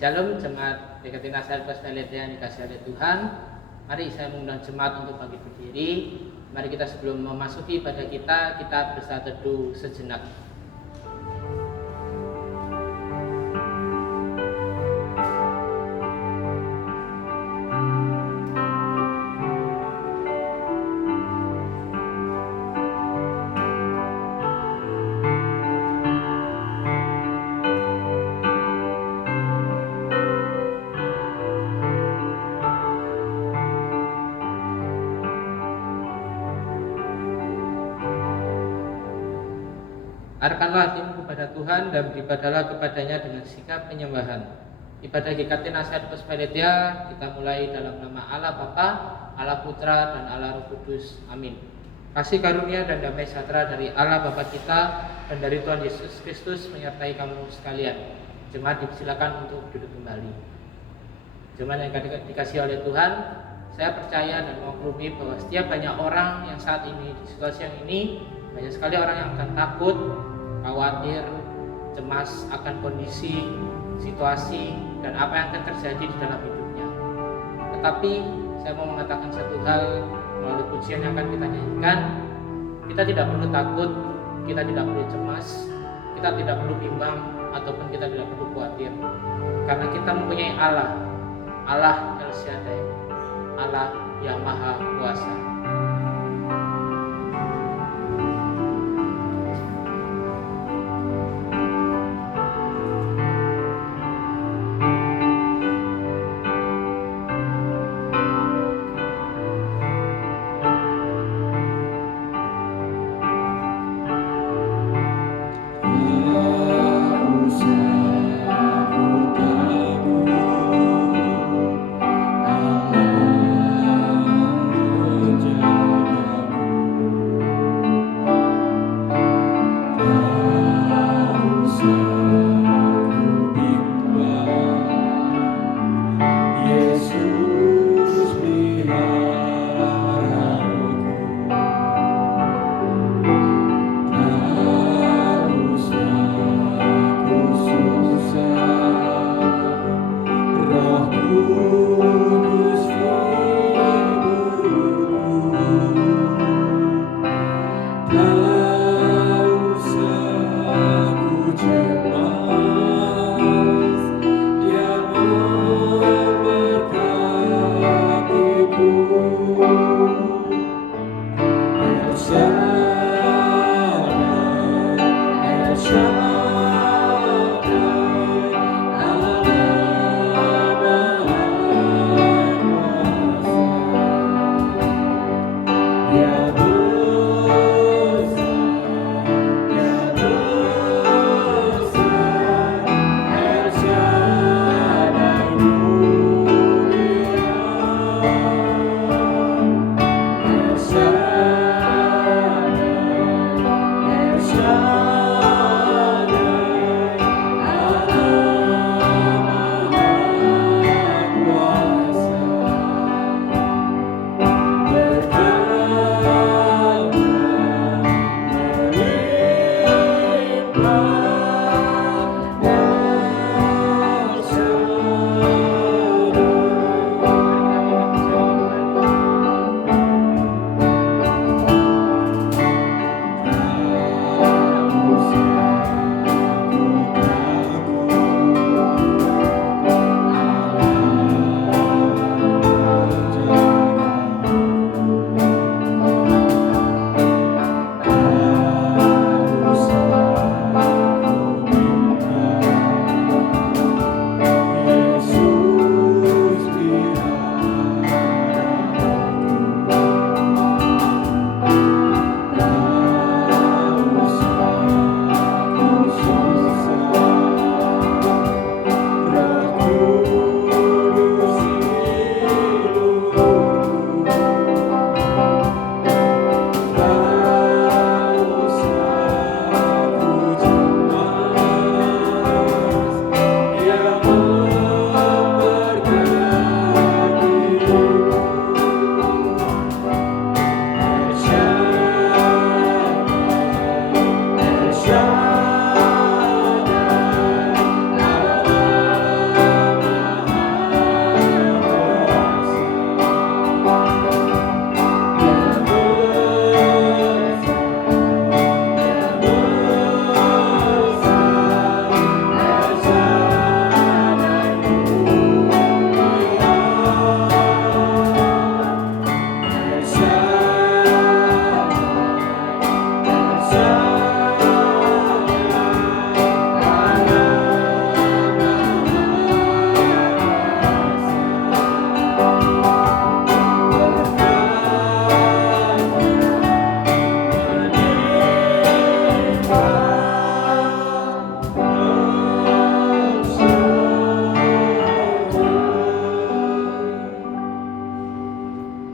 Shalom jemaat GKT Nasihat Peletia yang dikasih oleh Tuhan. Mari saya mengundang jemaat untuk bangkit berdiri. Mari kita sebelum memasuki pada kita bersatu teduh sejenak. Arahkanlah hatimu kepada Tuhan dan beribadahlah kepadanya dengan sikap penyembahan. Ibadah GKT Nasihat Peletia kita mulai dalam nama Allah Bapa, Allah Putra, dan Allah Roh Kudus. Amin. Kasih karunia dan damai sejahtera dari Allah Bapa kita dan dari Tuhan Yesus Kristus menyertai kamu sekalian. Jemaat dipersilakan untuk duduk kembali. Jemaat yang dikasih oleh Tuhan, saya percaya dan memaklumi bahwa setiap banyak orang yang saat ini di situasi yang ini, banyak sekali orang yang akan takut, khawatir, cemas akan kondisi, situasi, dan apa yang akan terjadi di dalam hidupnya. Tetapi saya mau mengatakan satu hal melalui pujian yang akan kita nyanyikan. Kita tidak perlu takut, kita tidak perlu cemas, kita tidak perlu bimbang, ataupun kita tidak perlu khawatir. Karena kita mempunyai Allah, Allah El Shaddai, Allah yang Maha Kuasa. Aku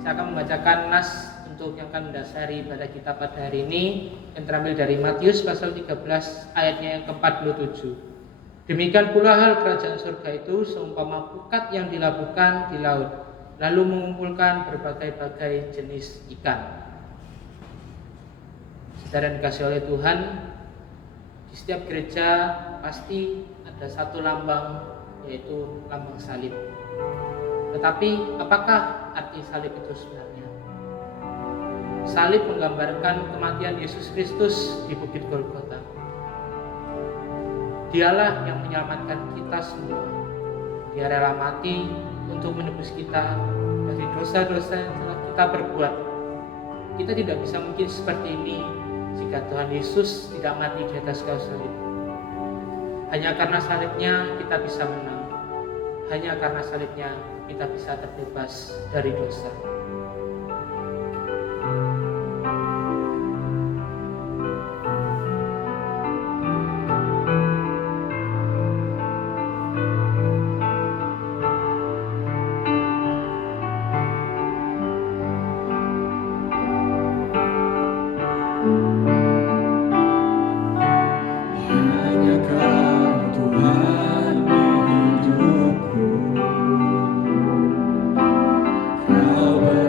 Saya akan membacakan nas untuk yang akan mendasari ibadah kita pada hari ini yang terambil dari Matius pasal 13 ayatnya yang ke-47. Demikian pula hal kerajaan surga itu seumpama pukat yang dilabuhkan di laut, lalu mengumpulkan berbagai-bagai jenis ikan. Saudara yang dikasihi oleh Tuhan, di setiap gereja pasti ada satu lambang, yaitu lambang salib. Tetapi apakah arti salib itu sebenarnya? Salib menggambarkan kematian Yesus Kristus di Bukit Golgota. Dialah yang menyelamatkan kita semua. Dia rela mati untuk menebus kita dari dosa-dosa yang telah kita perbuat. Kita tidak bisa mungkin seperti ini jika Tuhan Yesus tidak mati di atas kayu salib. Hanya karena salibnya kita bisa menang. Hanya karena salibnya kita bisa terbebas dari dosa. Kau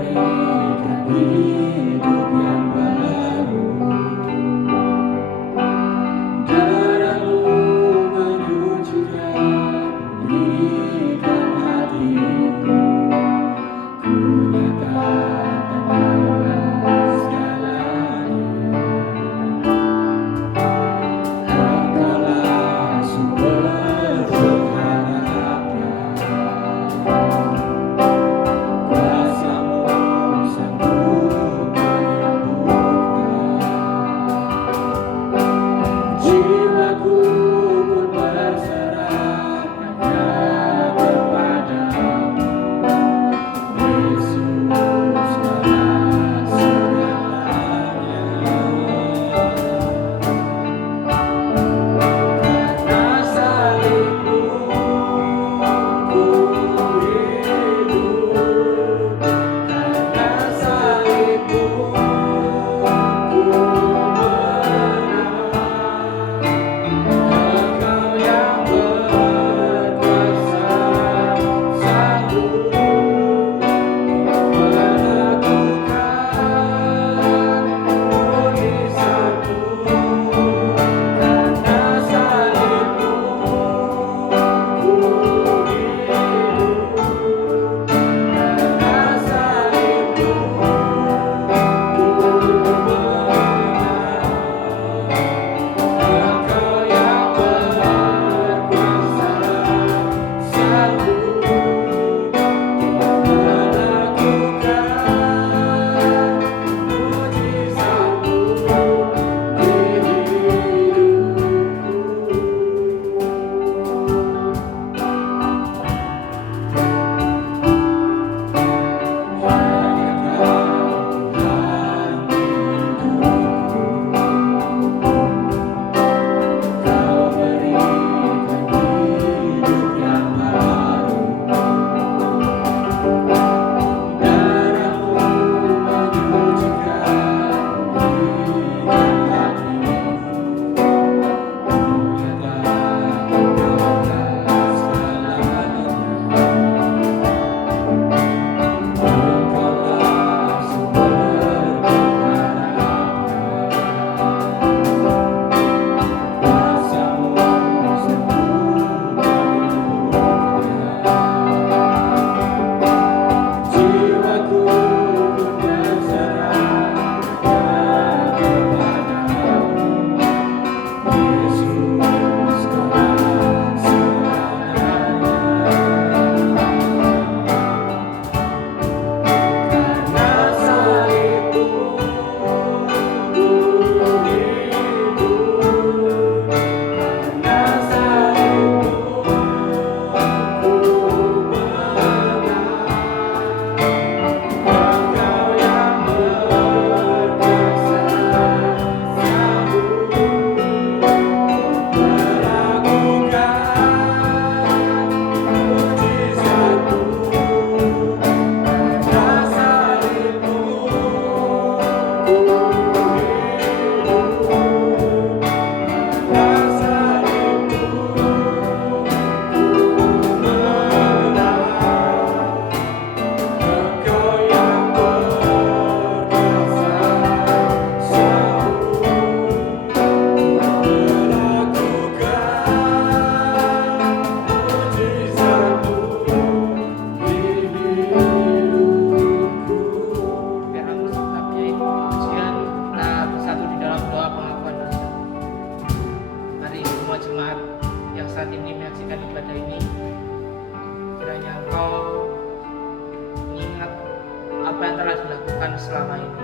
lakukan selama ini.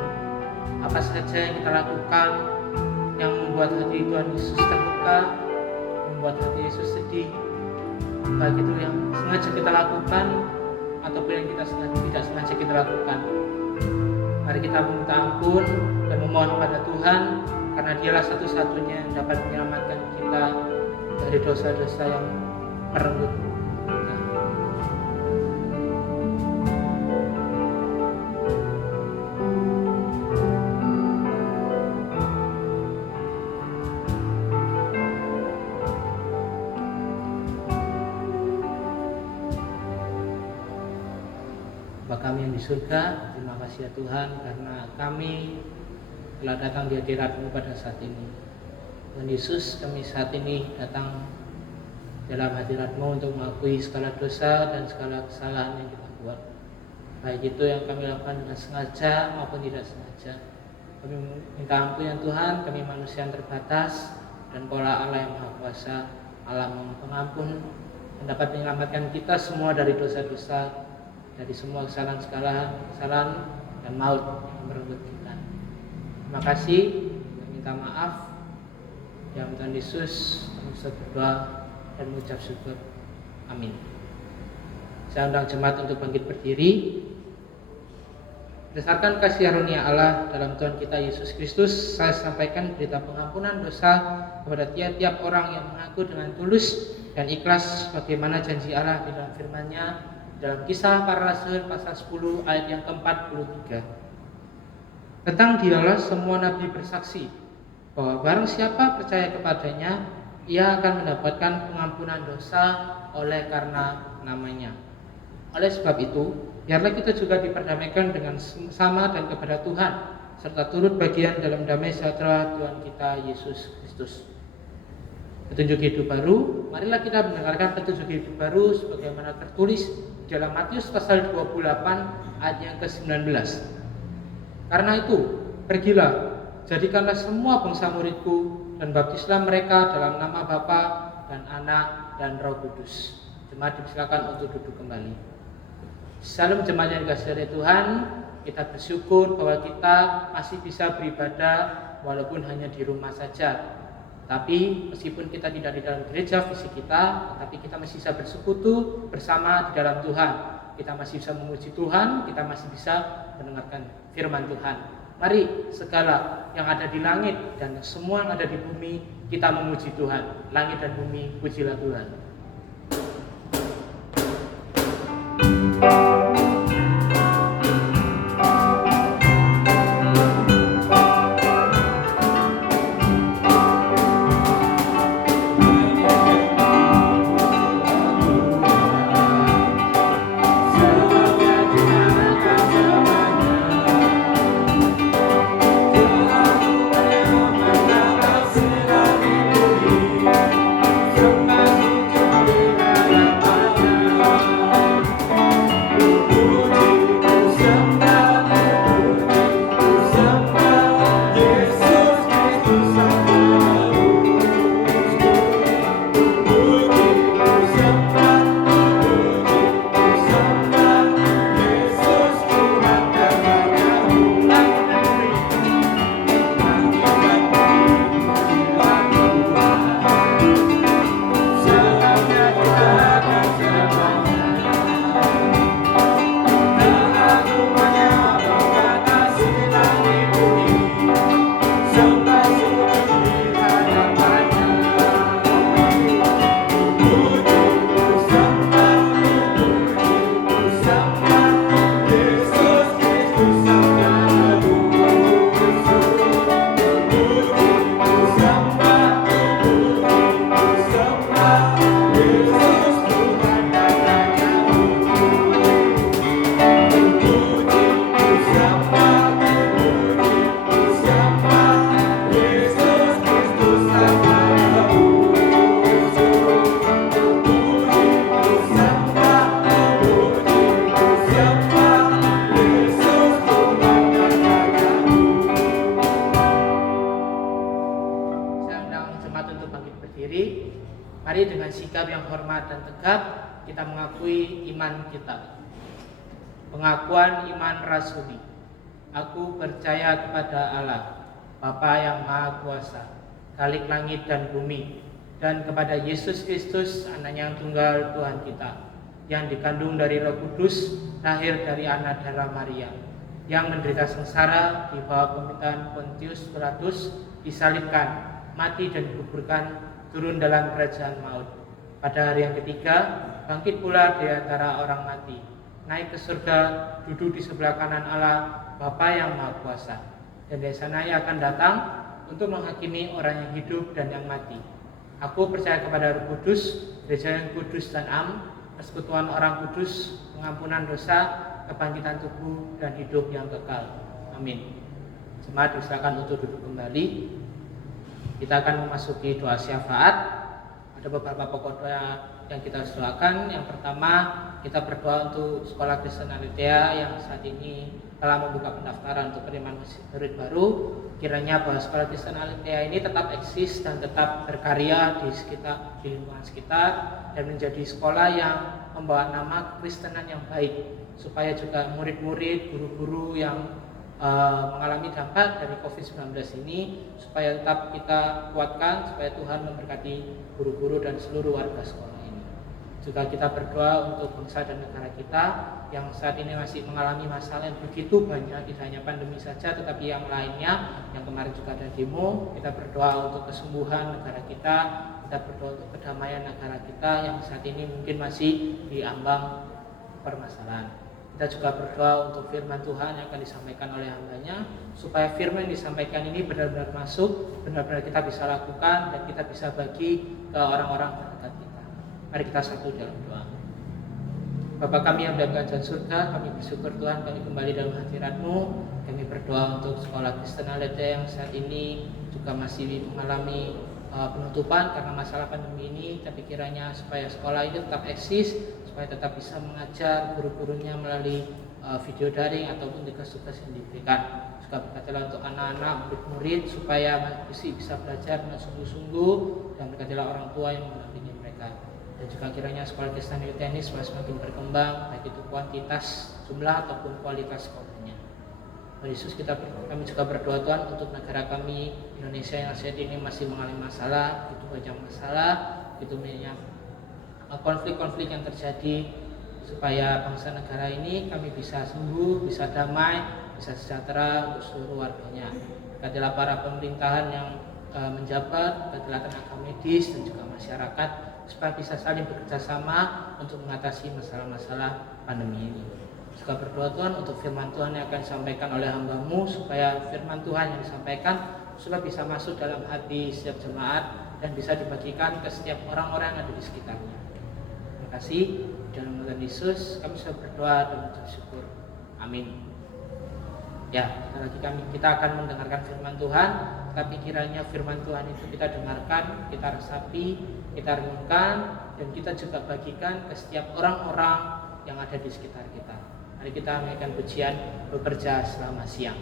Apa saja yang kita lakukan yang membuat hati Tuhan Yesus terluka, membuat hati Yesus sedih, baik itu yang sengaja kita lakukan ataupun yang kita tidak sengaja kita lakukan. Mari kita meminta ampun dan memohon kepada Tuhan, karena Dialah satu-satunya yang dapat menyelamatkan kita dari dosa-dosa yang merenggut kita. Bapa kami yang di surga, terima kasih ya Tuhan, karena kami telah datang di hadirat-Mu pada saat ini. Tuhan Yesus, kami saat ini datang dalam hadirat-Mu untuk mengakui segala dosa dan segala kesalahan yang kita buat, baik itu yang kami lakukan dengan sengaja maupun tidak sengaja. Kami minta ampun ya Tuhan, kami manusia yang terbatas, dan Kaulah Allah yang Maha Kuasa, Allah yang Pengampun, yang dapat menyelamatkan kita semua dari dosa-dosa, dari semua kesalahan dan maut yang merenggut kita. Terima kasih, kami minta maaf. Ya Tuhan Yesus, kami bisa berdoa dan mengucap syukur. Amin. Saya undang jemaat untuk bangkit berdiri. Berdasarkan kasih karunia Allah dalam Tuhan kita Yesus Kristus, saya sampaikan berita pengampunan dosa kepada tiap-tiap orang yang mengaku dengan tulus dan ikhlas bagaimana janji Allah di dalam firman-Nya dalam Kisah Para Rasul pasal 10 ayat yang ke-43. Tentang Dialah semua nabi bersaksi bahwa barang siapa percaya kepadanya, ia akan mendapatkan pengampunan dosa oleh karena namanya. Oleh sebab itu, biarlah kita juga diperdamaikan dengan sama dan kepada Tuhan, serta turut bagian dalam damai sejahtera Tuhan kita Yesus Kristus. Petunjuk hidup baru, marilah kita mendengarkan petunjuk hidup baru sebagaimana tertulis dalam Matius pasal 28 ayat yang ke-19. Karena itu, pergilah, jadikanlah semua bangsa muridku dan baptislah mereka dalam nama Bapa dan Anak dan Roh Kudus. Jemaat dipersilakan untuk duduk kembali. Salam jemaat yang dikasihi oleh Tuhan, kita bersyukur bahwa kita masih bisa beribadah walaupun hanya di rumah saja. Tapi meskipun kita tidak di dalam gereja fisik kita, tapi kita masih bisa bersekutu bersama di dalam Tuhan. Kita masih bisa memuji Tuhan, kita masih bisa mendengarkan firman Tuhan. Mari segala yang ada di langit dan semua yang ada di bumi, kita memuji Tuhan. Langit dan bumi, pujilah Tuhan. Mari dengan sikap yang hormat dan tegap kita mengakui iman kita. Pengakuan iman rasuli. Aku percaya kepada Allah, Bapa yang Maha Kuasa, Khalik langit dan bumi, dan kepada Yesus Kristus, Anaknya yang tunggal Tuhan kita, yang dikandung dari Roh Kudus, lahir dari anak darah Maria, yang menderita sengsara di bawah pemerintahan Pontius Pilatus, disalibkan, mati dan dikuburkan, turun dalam kerajaan maut. Pada hari yang ketiga, bangkit pula di antara orang mati, naik ke surga, duduk di sebelah kanan Allah, Bapa yang Maha Kuasa. Dan dari sana Ia akan datang untuk menghakimi orang yang hidup dan yang mati. Aku percaya kepada Roh Kudus, gereja yang kudus dan am, persekutuan orang kudus, pengampunan dosa, kebangkitan tubuh, dan hidup yang kekal. Amin. Jemaat disilakan untuk duduk kembali. Kita akan memasuki doa syafaat. Ada beberapa pokok doa yang kita harus doakan. Yang pertama, kita berdoa untuk Sekolah Kristen Aletheia yang saat ini telah membuka pendaftaran untuk penerimaan murid baru. Kiranya bahwa Sekolah Kristen Aletheia ini tetap eksis dan tetap berkarya di lingkungan sekitar, dan menjadi sekolah yang membawa nama kekristenan yang baik, supaya juga murid-murid, guru-guru yang mengalami dampak dari COVID-19 ini, supaya tetap kita kuatkan, supaya Tuhan memberkati guru-guru dan seluruh warga sekolah ini. Juga kita berdoa untuk bangsa dan negara kita yang saat ini masih mengalami masalah yang begitu banyak, tidak hanya pandemi saja tetapi yang lainnya, yang kemarin juga ada demo. Kita berdoa untuk kesembuhan negara kita berdoa untuk kedamaian negara kita yang saat ini mungkin masih diambang permasalahan. Kita juga berdoa untuk firman Tuhan yang akan disampaikan oleh hamba-Nya, supaya firman yang disampaikan ini benar-benar masuk, benar-benar kita bisa lakukan, dan kita bisa bagi ke orang-orang terdekat kita. Mari kita satu dalam doa. Bapa kami yang berada di surga, kami bersyukur Tuhan kami kembali dalam hadirat-Mu. Kami berdoa untuk Sekolah Kristen Aletheia yang saat ini juga masih mengalami penutupan karena masalah pandemi ini, tapi kiranya supaya sekolah ini tetap eksis, supaya tetap bisa mengajar guru-gurunya melalui video daring ataupun tugas-tugas yang diberikan. Juga berkatilah untuk anak-anak, murid-murid, supaya masih bisa belajar dengan sungguh-sungguh, dan berkatilah orang tua yang mendampingi mereka. Dan juga kiranya Sekolah Kristen Aletheia ini semakin berkembang, baik itu kuantitas jumlah ataupun kualitas sekolahnya. Yesus, kami juga berdoa Tuhan untuk negara kami Indonesia yang saat ini masih mengalami masalah, itu banyak masalah, itu banyak konflik-konflik yang terjadi, supaya bangsa negara ini kami bisa sembuh, bisa damai, bisa sejahtera untuk seluruh warganya. Berkatilah para pemerintahan yang menjabat, berkatilah tenaga medis dan juga masyarakat, supaya bisa saling bekerja sama untuk mengatasi masalah-masalah pandemi ini. Juga berdoa Tuhan untuk firman Tuhan yang akan disampaikan oleh hamba-Mu, supaya firman Tuhan yang disampaikan supaya bisa masuk dalam hati setiap jemaat dan bisa dibagikan ke setiap orang-orang yang ada di sekitarnya. Terima kasih. Dalam nama Yesus kami sudah berdoa dan mengucap syukur. Amin. Ya, lagi kita akan mendengarkan firman Tuhan, tapi kiranya firman Tuhan itu kita dengarkan, kita resapi, kita renungkan, dan kita juga bagikan ke setiap orang-orang yang ada di sekitar kita. Mari kita menaikkan pujian bekerja selama siang.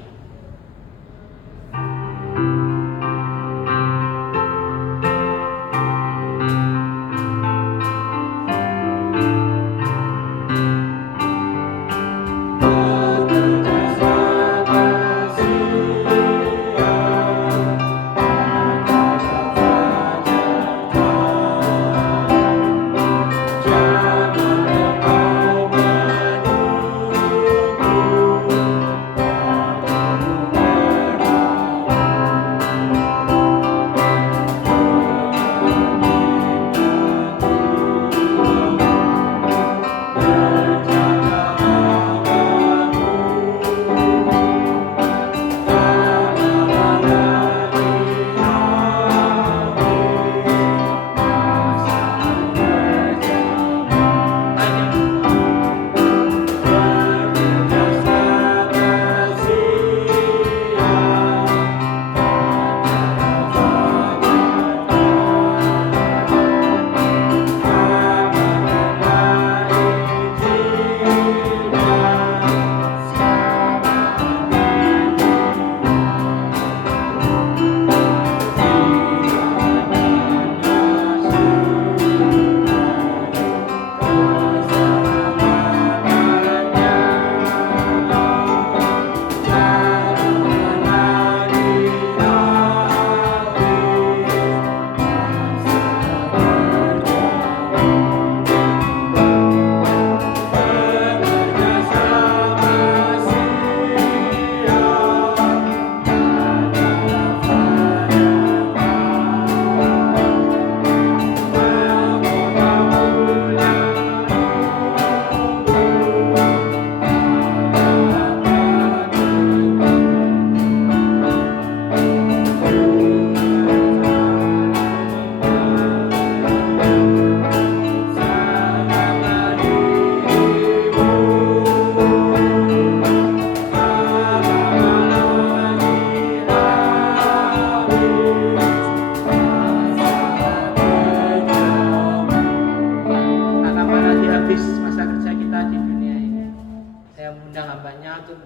Saya mengundang hambanya untuk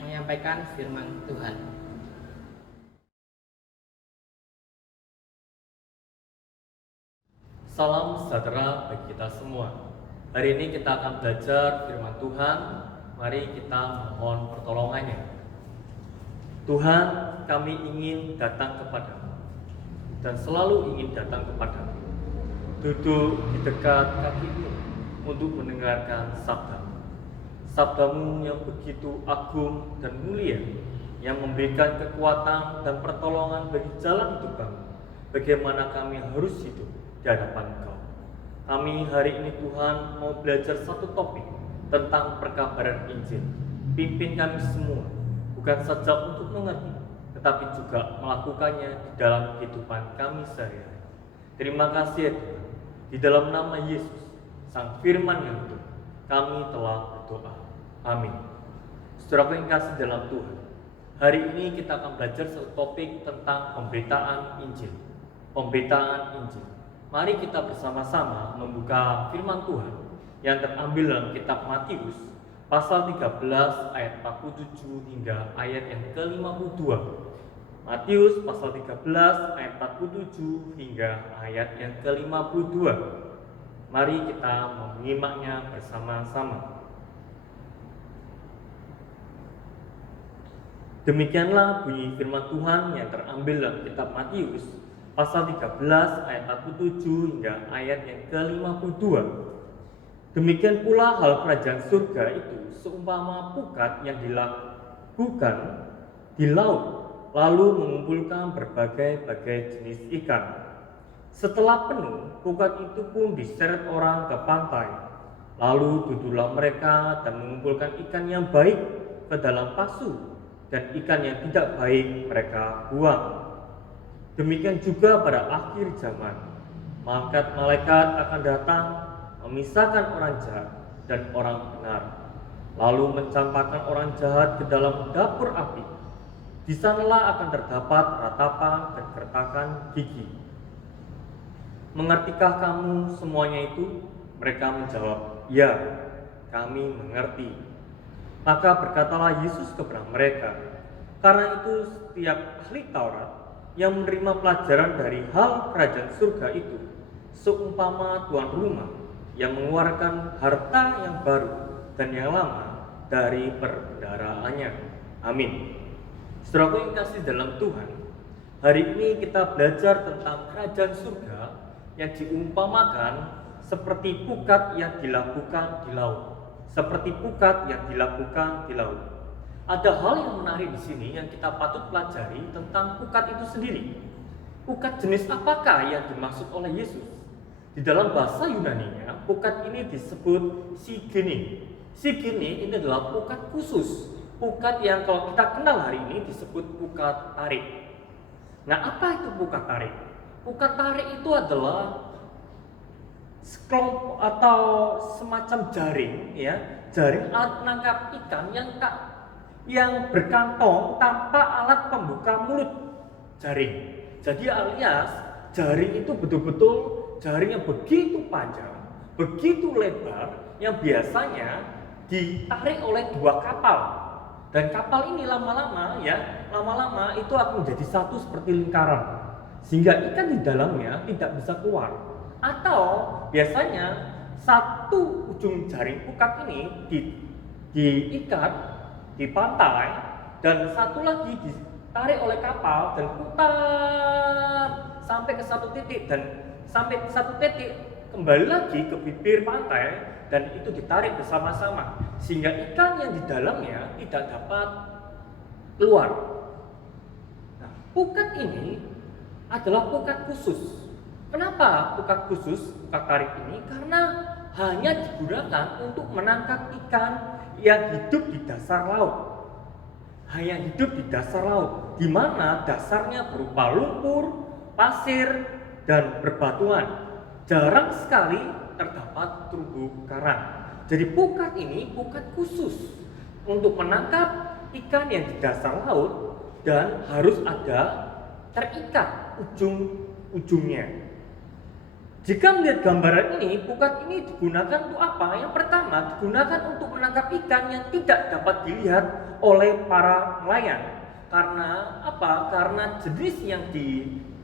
menyampaikan firman Tuhan. Salam sejahtera bagi kita semua. Hari ini kita akan belajar firman Tuhan. Mari kita mohon pertolongannya. Tuhan, kami ingin datang kepadamu dan selalu ingin datang kepadamu. Duduk di dekat kakimu untuk mendengarkan sabdamu. Sabdamu yang begitu agung dan mulia, yang memberikan kekuatan dan pertolongan bagi jalan hidup kami. Bagaimana kami harus hidup di hadapan Engkau. Kami hari ini Tuhan mau belajar satu topik tentang perkabaran Injil. Pimpin kami semua, bukan saja untuk mengerti, tetapi juga melakukannya di dalam kehidupan kami sehari-hari. Terima kasih ya Tuhan. Di dalam nama Yesus, Sang Firman yang hidup, kami telah berdoa. Amin. Saudaraku yang kasih dalam Tuhan, hari ini kita akan belajar satu topik tentang pemberitaan Injil. Pemberitaan Injil. Mari kita bersama-sama membuka firman Tuhan yang terambil dalam kitab Matius pasal 13 ayat 47 hingga ayat yang ke-52. Matius pasal 13 ayat 47 hingga ayat yang ke-52. Mari kita menyimaknya bersama-sama. Demikianlah bunyi firman Tuhan yang terambil dalam kitab Matius pasal 13 ayat 47 hingga ayat yang ke-52. Demikian pula hal kerajaan surga itu seumpama pukat yang dilakukan di laut, lalu mengumpulkan berbagai-bagai jenis ikan. Setelah penuh, pukat itu pun diseret orang ke pantai. Lalu duduklah mereka dan mengumpulkan ikan yang baik ke dalam pasu, dan ikan yang tidak baik mereka buang. Demikian juga pada akhir zaman, malaikat akan datang memisahkan orang jahat dan orang benar, lalu mencampakkan orang jahat ke dalam dapur api. Di sanalah akan terdapat ratapan dan gertakan gigi. Mengertikah kamu semuanya itu? Mereka menjawab, ya, kami mengerti. Maka berkatalah Yesus kepada mereka, karena itu setiap ahli Taurat yang menerima pelajaran dari hal kerajaan surga itu seumpama tuan rumah yang mengeluarkan harta yang baru dan yang lama dari perbendaharaannya. Amin. Saudaraku yang kasih dalam Tuhan, hari ini kita belajar tentang kerajaan surga yang diumpamakan seperti pukat yang dilakukan di laut. Seperti pukat yang dilakukan di laut. Ada hal yang menarik di sini yang kita patut pelajari tentang pukat itu sendiri. Pukat jenis apakah yang dimaksud oleh Yesus? Di dalam bahasa Yunani-nya, pukat ini disebut sigene. Sigene ini adalah pukat khusus. Pukat yang kalau kita kenal hari ini disebut pukat tarik. Nah, apa itu pukat tarik? Pukat tarik itu adalah sekelompok atau semacam jaring, ya, jaring alat penangkap ikan yang berkantong tanpa alat pembuka mulut jaring. Jadi alias jaring itu betul-betul jaring yang begitu panjang, begitu lebar, yang biasanya ditarik oleh dua kapal. Dan kapal ini lama-lama itu akan menjadi satu seperti lingkaran, sehingga ikan di dalamnya tidak bisa keluar. Atau biasanya satu ujung jaring pukat ini diikat di pantai, dan satu lagi ditarik oleh kapal dan putar sampai ke satu titik, dan sampai ke satu titik kembali lagi ke bibir pantai, dan itu ditarik bersama-sama sehingga ikan yang di dalamnya tidak dapat keluar. Nah, pukat ini adalah pukat khusus. Kenapa pukat khusus, pukat tarik ini? Karena hanya digunakan untuk menangkap ikan yang hidup di dasar laut. Hanya hidup di dasar laut, di mana dasarnya berupa lumpur, pasir, dan berbatuan. Jarang sekali terdapat terumbu karang. Jadi pukat ini pukat khusus untuk menangkap ikan yang di dasar laut, dan harus ada terikat ujung-ujungnya. Jika melihat gambaran ini, pukat ini digunakan untuk apa? Yang pertama, digunakan untuk menangkap ikan yang tidak dapat dilihat oleh para nelayan. Karena apa? Karena jenis yang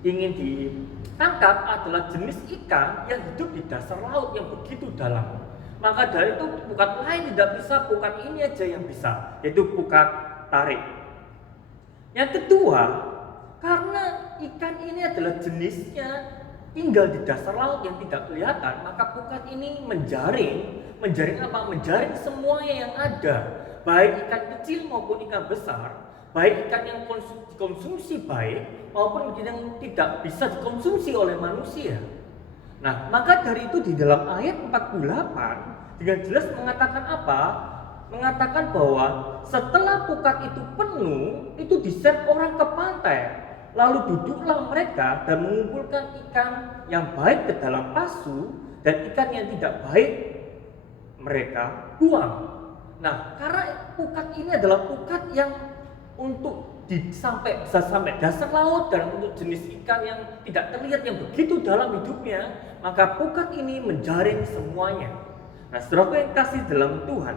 ingin ditangkap adalah jenis ikan yang hidup di dasar laut yang begitu dalam. Maka dari itu pukat lain tidak bisa, pukat ini aja yang bisa, yaitu pukat tarik. Yang kedua, karena ikan ini adalah jenisnya tinggal di dasar laut yang tidak kelihatan, maka pukat ini menjaring apa? Menjaring semuanya yang ada, baik ikan kecil maupun ikan besar, baik ikan yang dikonsumsi baik maupun yang tidak bisa dikonsumsi oleh manusia. Nah, maka dari itu di dalam ayat 48 dengan jelas mengatakan apa? Mengatakan bahwa setelah pukat itu penuh, itu diseret orang ke pantai. Lalu duduklah mereka dan mengumpulkan ikan yang baik ke dalam pasu dan ikan yang tidak baik mereka buang. Nah, karena pukat ini adalah pukat yang untuk sampai dasar laut dan untuk jenis ikan yang tidak terlihat yang begitu dalam hidupnya, maka pukat ini menjaring semuanya. Nah, saudaraku yang kasih dalam Tuhan,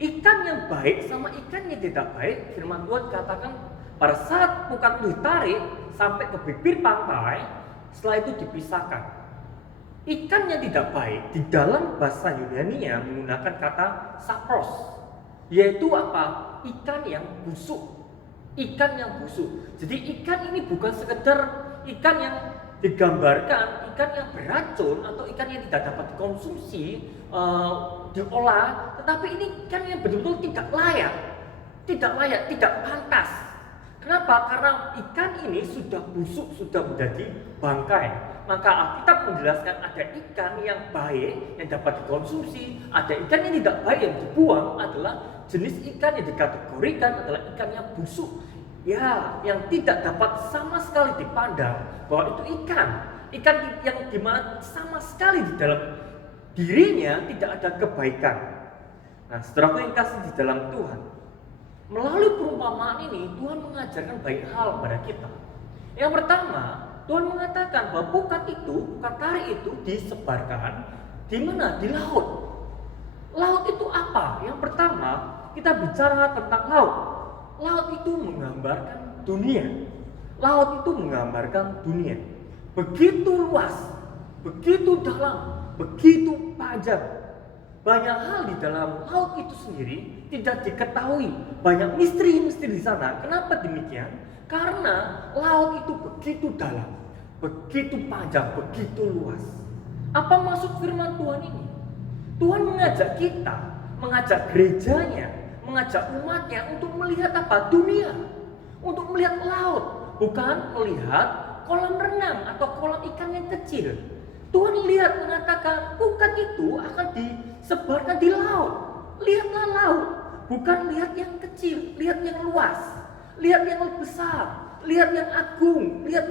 ikan yang baik sama ikan yang tidak baik, firman Tuhan katakan pada saat pukat ditarik sampai ke bibir pantai, setelah itu dipisahkan. Ikan yang tidak baik di dalam bahasa Yunani menggunakan kata sapros, yaitu apa? Ikan yang busuk. Ikan yang busuk. Jadi ikan ini bukan sekedar ikan yang digambarkan, ikan yang beracun atau ikan yang tidak dapat dikonsumsi, diolah, tetapi ini ikan yang betul-betul tidak layak, tidak pantas. Kenapa? Karena ikan ini sudah busuk, sudah menjadi bangkai. Maka Alkitab menjelaskan ada ikan yang baik yang dapat dikonsumsi, ada ikan yang tidak baik yang dibuang, adalah jenis ikan yang dikategorikan adalah ikan yang busuk. Ya, yang tidak dapat sama sekali dipandang bahwa itu ikan yang dimana sama sekali di dalam dirinya tidak ada kebaikan. Nah, saudaraku yang kasih di dalam Tuhan, melalui perumpamaan ini Tuhan mengajarkan banyak hal kepada kita. Yang pertama, Tuhan mengatakan bahwa pukat tarik itu disebarkan di mana? Di laut. Laut itu apa? Yang pertama, kita bicara tentang laut. Laut itu menggambarkan dunia. Laut itu menggambarkan dunia. Begitu luas, begitu dalam, begitu panjang. Banyak hal di dalam laut itu sendiri tidak diketahui. Banyak misteri-misteri di sana. Kenapa demikian? Karena laut itu begitu dalam, begitu panjang, begitu luas. Apa maksud firman Tuhan ini? Tuhan mengajak kita, mengajak gerejanya, mengajak umatnya untuk melihat apa? Dunia. Untuk melihat laut, bukan melihat kolam renang atau kolam ikan yang kecil. Tuhan lihat mengatakan pukat itu akan disebarkan di laut. Lihatlah laut, bukan lihat yang kecil, lihat yang luas, lihat yang besar, lihat yang agung, lihat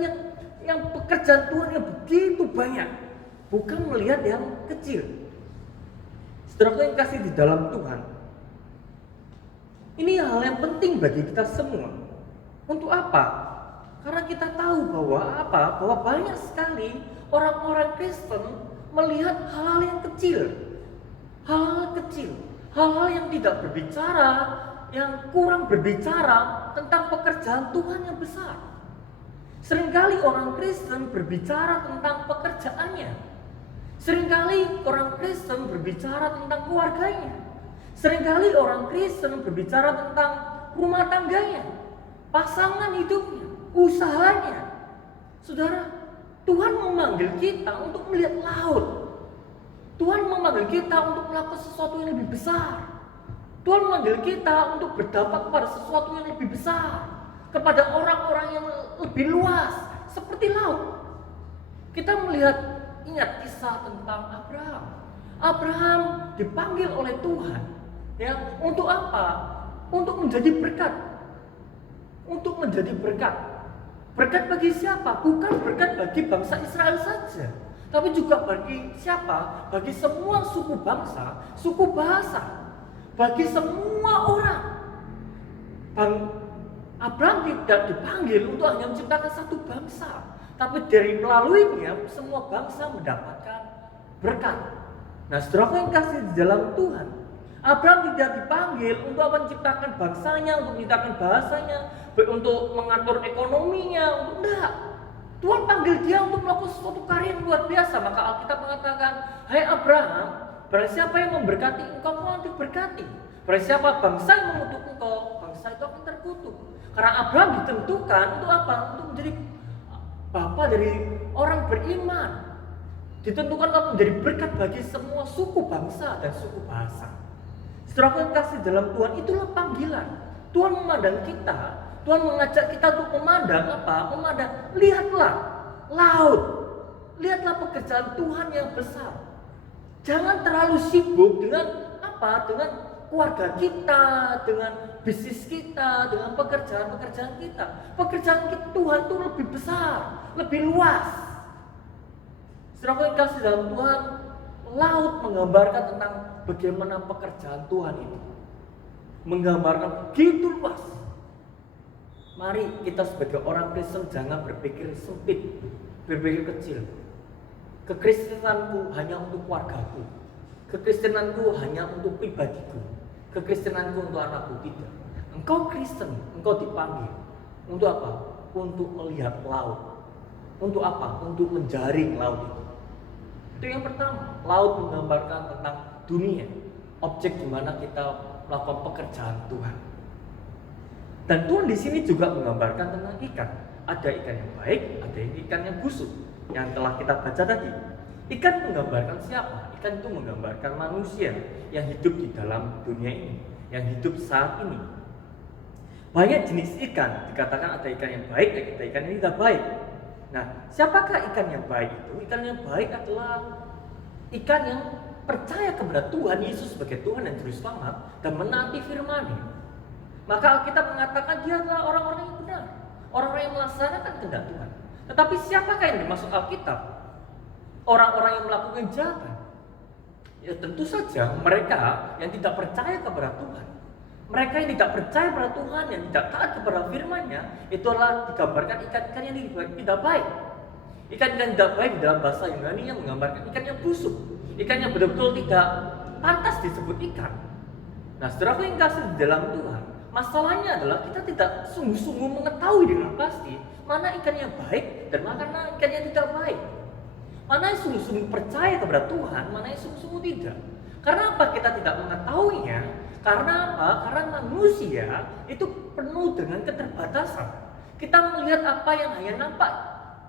yang pekerjaan Tuhan yang begitu banyak, bukan melihat yang kecil. Saudara yang kasih di dalam Tuhan, ini hal yang penting bagi kita semua. Untuk apa? Karena kita tahu bahwa bahwa banyak sekali orang-orang Kristen melihat hal-hal yang kecil, hal-hal yang tidak berbicara, yang kurang berbicara tentang pekerjaan Tuhan yang besar. Seringkali orang Kristen berbicara tentang pekerjaannya. Seringkali orang Kristen berbicara tentang keluarganya. Seringkali orang Kristen berbicara tentang rumah tangganya, pasangan hidupnya, usahanya. Saudara, Tuhan memanggil kita untuk melihat laut. Tuhan memanggil kita untuk melakukan sesuatu yang lebih besar. Tuhan memanggil kita untuk berdampak kepada sesuatu yang lebih besar, kepada orang-orang yang lebih luas, seperti laut. Kita ingat kisah tentang Abraham. Abraham dipanggil oleh Tuhan, ya, untuk apa? Untuk menjadi berkat. Untuk menjadi berkat. Berkat bagi siapa? Bukan berkat bagi bangsa Israel saja, tapi juga bagi siapa? Bagi semua suku bangsa, suku bahasa, bagi semua orang. Abraham tidak dipanggil untuk hanya menciptakan satu bangsa, tapi dari melaluinya semua bangsa mendapatkan berkat. Nah, saudaraku yang kasih di dalam Tuhan, Abraham tidak dipanggil untuk menciptakan bangsanya, untuk menciptakan bahasanya, untuk mengatur ekonominya, untuk enggak. Tuhan panggil dia untuk melakukan sesuatu karya yang luar biasa. Maka Alkitab mengatakan, hai Abraham, barang siapa yang memberkati engkau, kau nanti berkati. Barang siapa bangsa yang mengutuk engkau, bangsa itu akan terkutuk. Karena Abraham ditentukan untuk apa? Untuk menjadi bapa dari orang beriman. Ditentukan untuk menjadi berkat bagi semua suku bangsa dan suku bahasa. Saudara yang kasih dalam Tuhan, itulah panggilan. Tuhan memandang kita, Tuhan mengajak kita untuk memandang apa? Memandang, lihatlah laut, lihatlah pekerjaan Tuhan yang besar. Jangan terlalu sibuk dengan apa? Dengan keluarga kita, dengan bisnis kita, dengan pekerjaan-pekerjaan kita. Pekerjaan kita, Tuhan itu lebih besar, lebih luas. Saudara yang kasih dalam Tuhan, laut menggambarkan tentang bagaimana pekerjaan Tuhan itu. Menggambarkan begitu luas. Mari kita sebagai orang Kristen jangan berpikir sempit, berpikir kecil. Kekristenanku hanya untuk keluargaku. Kekristenanku hanya untuk pribadiku. Kekristenanku untuk anakku, tidak. Engkau Kristen, engkau dipanggil. Untuk apa? Untuk melihat laut. Untuk apa? Untuk menjaring laut itu. Itu yang pertama. Laut menggambarkan tentang dunia, objek di mana kita melakukan pekerjaan Tuhan. Dan Tuhan di sini juga menggambarkan tentang ikan. Ada ikan yang baik, ada ikan yang busuk. Yang telah kita baca tadi. Ikan menggambarkan siapa? Ikan itu menggambarkan manusia yang hidup di dalam dunia ini, yang hidup saat ini. Banyak jenis ikan, dikatakan ada ikan yang baik, ada ikan yang tidak baik. Nah, siapakah ikan yang baik itu? Ikan yang baik adalah ikan yang percaya kepada Tuhan Yesus sebagai Tuhan dan Juru Selamat dan menaati firman-Nya. Maka Alkitab mengatakan dia adalah orang-orang yang benar, orang-orang yang melaksanakan kehendak Tuhan. Tetapi siapakah yang dimaksud Alkitab? Orang-orang yang melakukan kejahatan. Ya tentu saja mereka yang tidak percaya kepada Tuhan. Mereka yang tidak percaya kepada Tuhan, yang tidak taat kepada firman-Nya, itu adalah digambarkan ikan-ikan yang tidak baik. Ikan-ikan tidak baik di dalam bahasa Yunani yang menggambarkan ikan yang busuk. Ikan yang betul-betul tidak pantas disebut ikan. Nah, saudaraku yang kasih di dalam Tuhan, masalahnya adalah kita tidak sungguh-sungguh mengetahui dengan pasti mana ikan yang baik dan mana ikan yang tidak baik. Mana yang sungguh-sungguh percaya kepada Tuhan, mana yang sungguh-sungguh tidak. Karena apa kita tidak mengetahuinya? Karena apa? Karena manusia itu penuh dengan keterbatasan. Kita melihat apa yang hanya nampak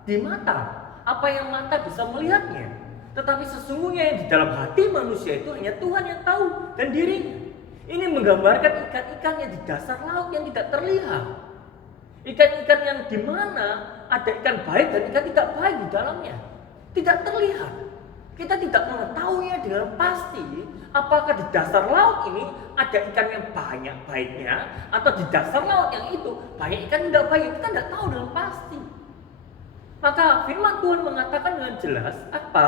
di mata, apa yang mata bisa melihatnya. Tetapi sesungguhnya yang di dalam hati manusia itu hanya Tuhan yang tahu dan dirinya. Ini menggambarkan ikan-ikan yang di dasar laut yang tidak terlihat. Ikan-ikan yang di mana ada ikan baik dan ikan tidak baik di dalamnya. Tidak terlihat. Kita tidak mengetahuinya dengan pasti apakah di dasar laut ini ada ikan yang banyak baiknya atau di dasar laut yang itu banyak ikan tidak baik. Kita tidak tahu dengan pasti. Maka firman Tuhan mengatakan dengan jelas apa?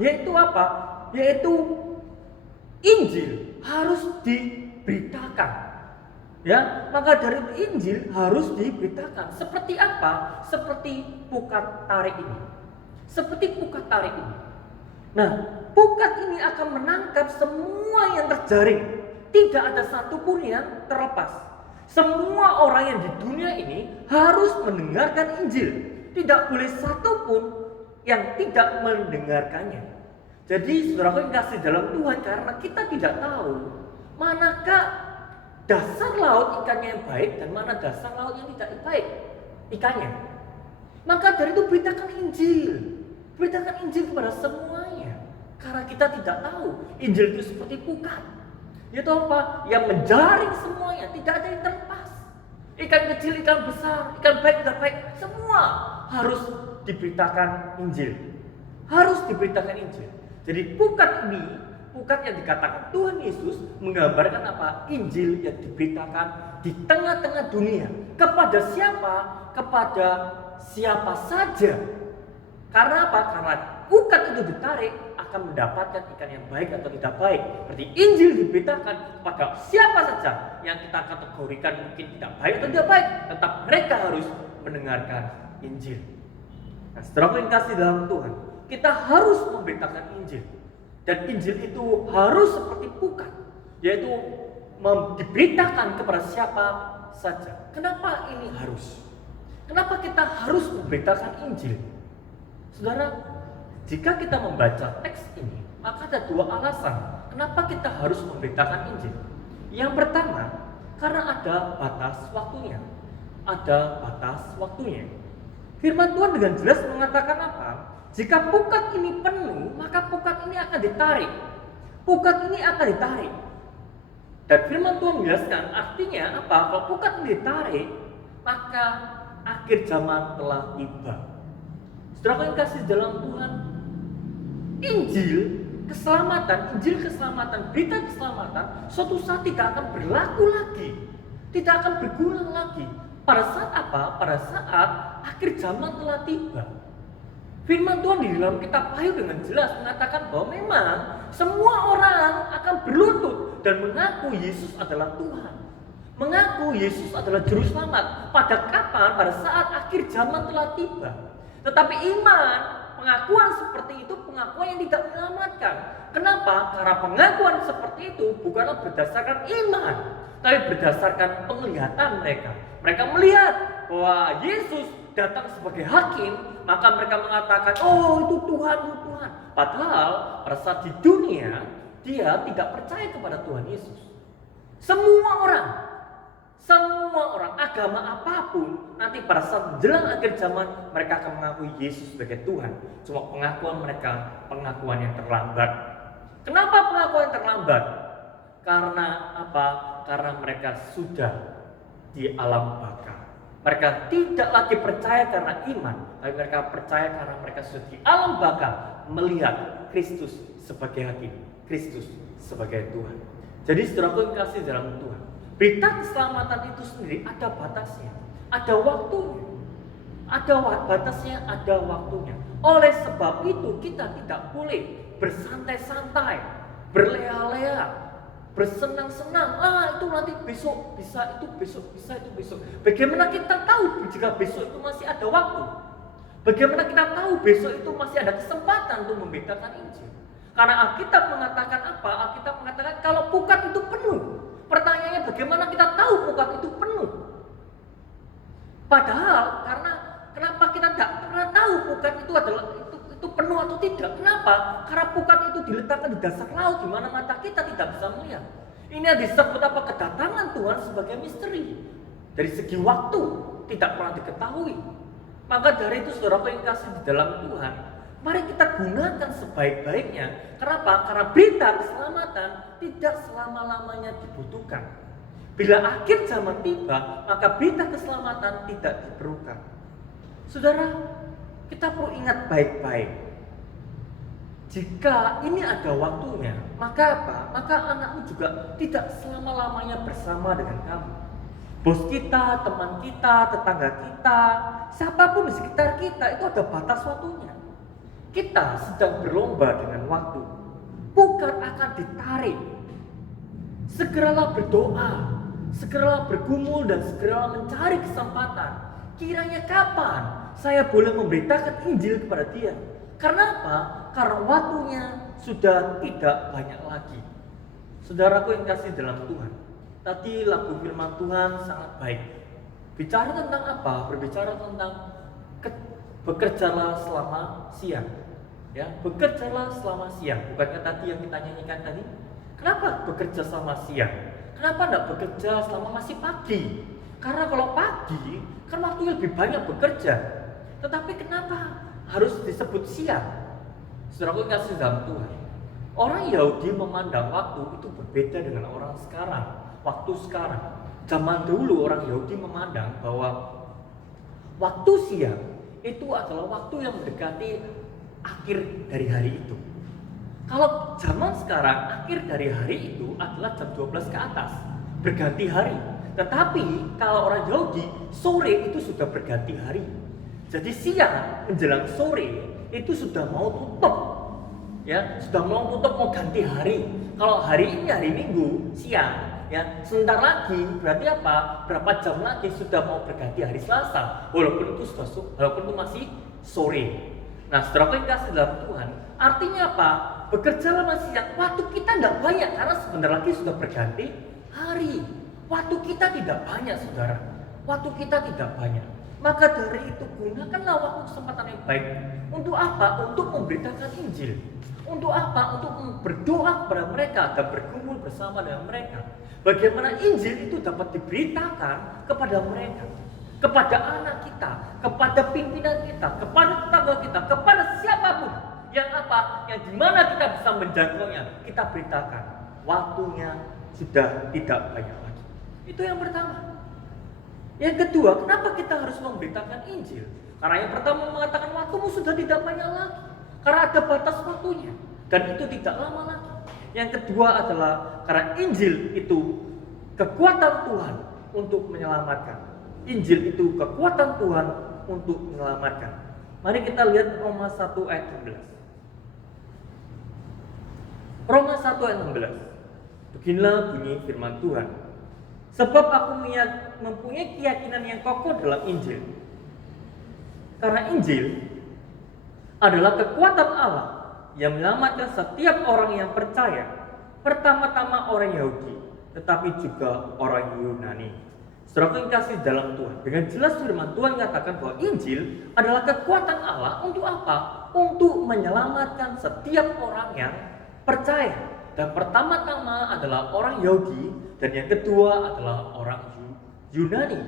Yaitu apa? Yaitu Injil harus diberitakan. Ya, maka dari Injil harus diberitakan. Seperti apa? Seperti pukat tarik ini. Seperti pukat tarik ini. Nah, pukat ini akan menangkap semua yang terjaring. Tidak ada satupun yang terlepas. Semua orang yang di dunia ini harus mendengarkan Injil. Tidak boleh satupun yang tidak mendengarkannya. Jadi saudaraku yang kasih dalam Tuhan, karena kita tidak tahu manakah dasar laut ikannya yang baik dan mana dasar laut yang tidak baik ikannya. Maka dari itu beritakan Injil. Beritakan Injil kepada semuanya. Karena kita tidak tahu Injil itu seperti pukat. Itu apa? Yang menjaring semuanya, tidak ada yang terlepas. Ikan kecil, ikan besar, ikan baik, tidak baik, semua harus diberitakan Injil. Harus diberitakan Injil. Jadi pukat ini, pukat yang dikatakan Tuhan Yesus menggambarkan apa? Injil yang diberitakan di tengah-tengah dunia. Kepada siapa? Kepada siapa saja. Karena apa? Karena pukat itu ditarik akan mendapatkan ikan yang baik atau tidak baik. Berarti Injil diberitakan kepada siapa saja yang kita kategorikan mungkin tidak baik atau tidak baik, tetap mereka harus mendengarkan Injil. Nah, saudara yang kasih dalam Tuhan, kita harus memberitakan Injil. Dan Injil itu harus seperti pukat, yaitu diberitakan kepada siapa saja. Kenapa ini harus? Kenapa kita harus memberitakan Injil? Saudara, jika kita membaca teks ini, maka ada dua alasan kenapa kita harus memberitakan Injil. Yang pertama, karena ada batas waktunya. Ada batas waktunya. Firman Tuhan dengan jelas mengatakan apa? Jika pukat ini penuh, maka pukat ini akan ditarik. Pukat ini akan ditarik. Dan firman Tuhan menjelaskan artinya apa? Kalau pukat ini ditarik, maka akhir zaman telah tiba. Saudara yang kasih dalam Tuhan, Injil keselamatan, berita keselamatan suatu saat tidak akan berlaku lagi, tidak akan berguna lagi. Pada saat apa? Pada saat akhir zaman telah tiba. Firman Tuhan di dalam kitab Wahyu dengan jelas mengatakan bahwa memang semua orang akan berlutut dan mengaku Yesus adalah Tuhan, mengaku Yesus adalah Juru Selamat. Pada kapan? Pada saat akhir zaman telah tiba. Tetapi iman, pengakuan seperti itu pengakuan yang tidak menyelamatkan. Kenapa? Karena pengakuan seperti itu bukanlah berdasarkan iman, tapi berdasarkan penglihatan mereka. Mereka melihat bahwa Yesus datang sebagai hakim, maka mereka mengatakan, oh itu Tuhan, itu Tuhan. Padahal pada saat di dunia, dia tidak percaya kepada Tuhan Yesus. Semua orang, agama apapun, nanti pada saat menjelang akhir zaman, mereka akan mengakui Yesus sebagai Tuhan. Cuma pengakuan mereka, pengakuan yang terlambat. Kenapa pengakuan yang terlambat? Karena apa? Karena mereka sudah di alam baka. Mereka tidak lagi percaya karena iman, tapi mereka percaya karena mereka sudah di alam baka melihat Kristus sebagai hakim, Kristus sebagai Tuhan. Jadi saudaraku yang kasih dalam Tuhan, berita keselamatan itu sendiri ada batasnya, ada waktunya, ada batasnya, ada waktunya. Oleh sebab itu kita tidak boleh bersantai-santai, berleha-leha, bersenang-senang. Itu nanti besok bisa, itu besok bisa, itu besok. Bagaimana kita tahu jika besok itu masih ada waktu? Bagaimana kita tahu besok itu masih ada kesempatan untuk memberitakan Injil? Karena Alkitab mengatakan apa? Alkitab mengatakan kalau pukat itu penuh. Pertanyaannya bagaimana kita tahu pukat itu penuh? Padahal kenapa kita tidak pernah tahu pukat itu adalah itu penuh atau tidak? Kenapa? Karena pukat itu diletakkan di dasar laut, di mana mata kita tidak bisa melihat. Ini yang disebut apa? Kedatangan Tuhan sebagai misteri. Dari segi waktu tidak pernah diketahui. Maka dari itu saudara yang kasih di dalam Tuhan, mari kita gunakan sebaik-baiknya. Kenapa? Karena berita keselamatan tidak selama-lamanya dibutuhkan. Bila akhir zaman tiba, maka berita keselamatan tidak diperlukan. Saudara, kita perlu ingat baik-baik. Jika ini ada waktunya, maka apa? Maka anakmu juga tidak selama-lamanya bersama dengan kamu. Bos kita, teman kita, tetangga kita, siapapun di sekitar kita itu ada batas waktunya. Kita sedang berlomba dengan waktu. Pukat akan ditarik. Segeralah berdoa, segeralah bergumul dan segeralah mencari kesempatan. Kiranya kapan saya boleh memberitakan Injil kepada dia? Karena apa? Karena waktunya sudah tidak banyak lagi. Saudaraku yang kasih dalam Tuhan, tadi lagu firman Tuhan sangat baik. Bicara tentang apa? Berbicara tentang bekerjalah selama siang. Ya, bekerjalah selama siang. Bukankah tadi yang kita nyanyikan tadi? Kenapa bekerja selama siang? Kenapa tidak bekerja selama masih pagi? Karena kalau pagi kan waktunya lebih banyak bekerja. Tetapi kenapa harus disebut siang? Saudaraku yang kasih dalam Tuhan, orang Yahudi memandang waktu itu berbeda dengan orang sekarang. Waktu sekarang, zaman dulu orang Yahudi memandang bahwa waktu siang itu adalah waktu yang mendekati akhir dari hari itu. Kalau zaman sekarang, akhir dari hari itu adalah jam 12 ke atas, berganti hari. Tetapi kalau orang Yahudi, sore itu sudah berganti hari. Jadi siang menjelang sore itu sudah mau tutup. Ya, sudah mau tutup, mau ganti hari. Kalau hari ini hari Minggu siang, ya, sebentar lagi berarti apa? Berapa jam lagi sudah mau berganti hari Selasa. Walaupun itu masih sore. Nah, saudara yang kasih dalam Tuhan, artinya apa? Bekerjalah masih siang. Waktu kita tidak banyak karena sebentar lagi sudah berganti hari. Waktu kita tidak banyak, saudara. Waktu kita tidak banyak. Maka dari itu gunakanlah waktu kesempatan yang baik. Untuk apa? Untuk memberitakan Injil. Untuk apa? Untuk berdoa kepada mereka dan berkumpul bersama dengan mereka. Bagaimana Injil itu dapat diberitakan kepada mereka, kepada anak kita, kepada pimpinan kita, kepada tetangga kita, kepada siapapun yang apa, yang dimana kita bisa menjangkaunya, kita beritakan. Waktunya sudah tidak banyak lagi. Itu yang pertama. Yang kedua, kenapa kita harus memberitakan Injil? Karena yang pertama mengatakan waktumu sudah tidak banyak lagi. Karena ada batas waktunya dan itu tidak lama lagi. Yang kedua adalah karena Injil itu kekuatan Tuhan untuk menyelamatkan. Injil itu kekuatan Tuhan untuk menyelamatkan. Mari kita lihat Roma 1 ayat 16. Roma 1 ayat 16. Beginilah bunyi firman Tuhan. Sebab aku mempunyai keyakinan yang kokoh dalam Injil. Karena Injil adalah kekuatan Allah yang menyelamatkan setiap orang yang percaya. Pertama-tama orang Yahudi, tetapi juga orang Yunani. Saudara yang kasih dalam Tuhan, dengan jelas firman Tuhan mengatakan bahwa Injil adalah kekuatan Allah untuk apa? Untuk menyelamatkan setiap orang yang percaya. Dan pertama-tama adalah orang Yahudi, dan yang kedua adalah orang Yunani.